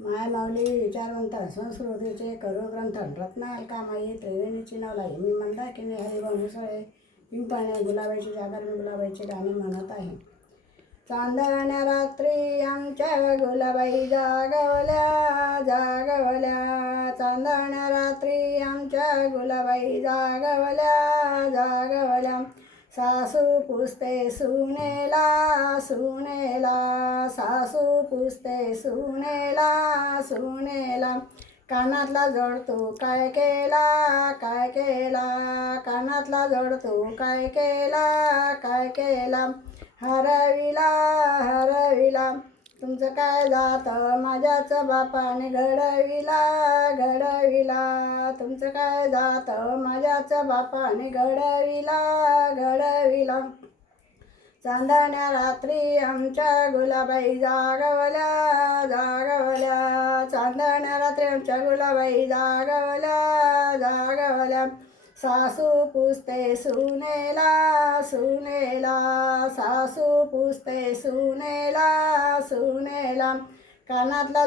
माय माऊली विचारवंत संस्कृतीचे करुग्रंथन रत्नालकामाई त्रिवेणीची नवलाई मी मंदाकिनी हरिवंशळे पिंपळणे गुलाबाची जागर मी गुलाबाची गाणी म्हणत आहे. चांदण्या रात्री आमच्या गुलाबाई जागवल्या जागवल्या, चांदण्या रात्री आमच्या गुलाबाई जागवल्या जागवल्या. सासू पुसते सुनेला सुनेला, सासू पुसते सुनेला सुनेला. कानातला जोडतो काय केला काय केला, कानातला जोडतो काय केला काय केला. हरविला हरविला तुमचं काय जातं माझ्याच बापाने घडविला घडविला, तुमचं काय जातं माझ्याच बापाने घडविला घडविला. चांदण्या रात्री आमच्या गुलाबाई जागवल्या जागवल्या, चांदण्या रात्री आमच्या गुलाबाई जागवल्या जागवल्या. सासू पुसते सुनेला सुनेला, सासू पुसते सुनेला सुनेला. कानातला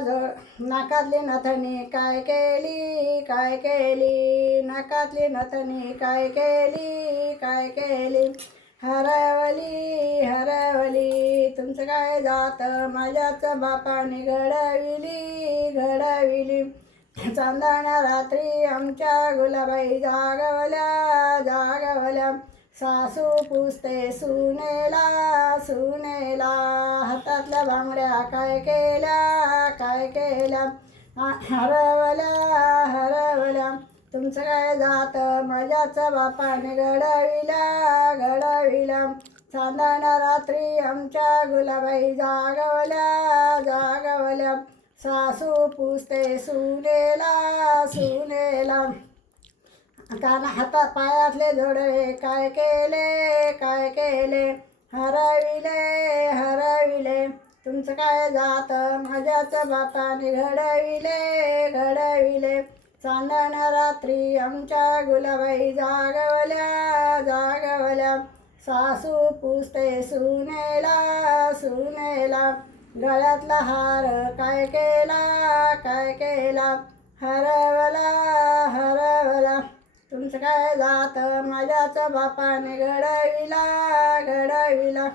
नाकातली नथनी काय केली काय केली, नाकातली नथनी काय केली काय केली. हरवली हरवली तुमचं काय जातं माझ्याच बापाने घडविली घडविली. चांदण्या रात्री आमच्या गुलाबाई जागवल्या जागवल्या. सासू पुसते सुनेला सुनेला, हातातल्या बांगड्या काय केल्या काय केल्या. हरवल्या हरवल्या तुमचं काय जातं माझ्याच बापाने घडविल्या घडविल्या. चांदण्या रात्री आमच्या गुलाबाई जागवल्या जागवल्या. सासू पुसते सुनेला सुनेला, हातात पायातले जोडवे काय केले काय केले. हरविले हरविले तुमचं काय जातं माझ्याच बापाने घडविले घडविले. चांदण्या रात्री आमच्या गुलाबाई जागवल्या जागवल्या. सासू पुसते सुनेला सुनेला, गळ्यातला हार काय केला काय केला. हरवला हरवला तुमचं काय जातं माझ्याच बापाने घडविला घडविला.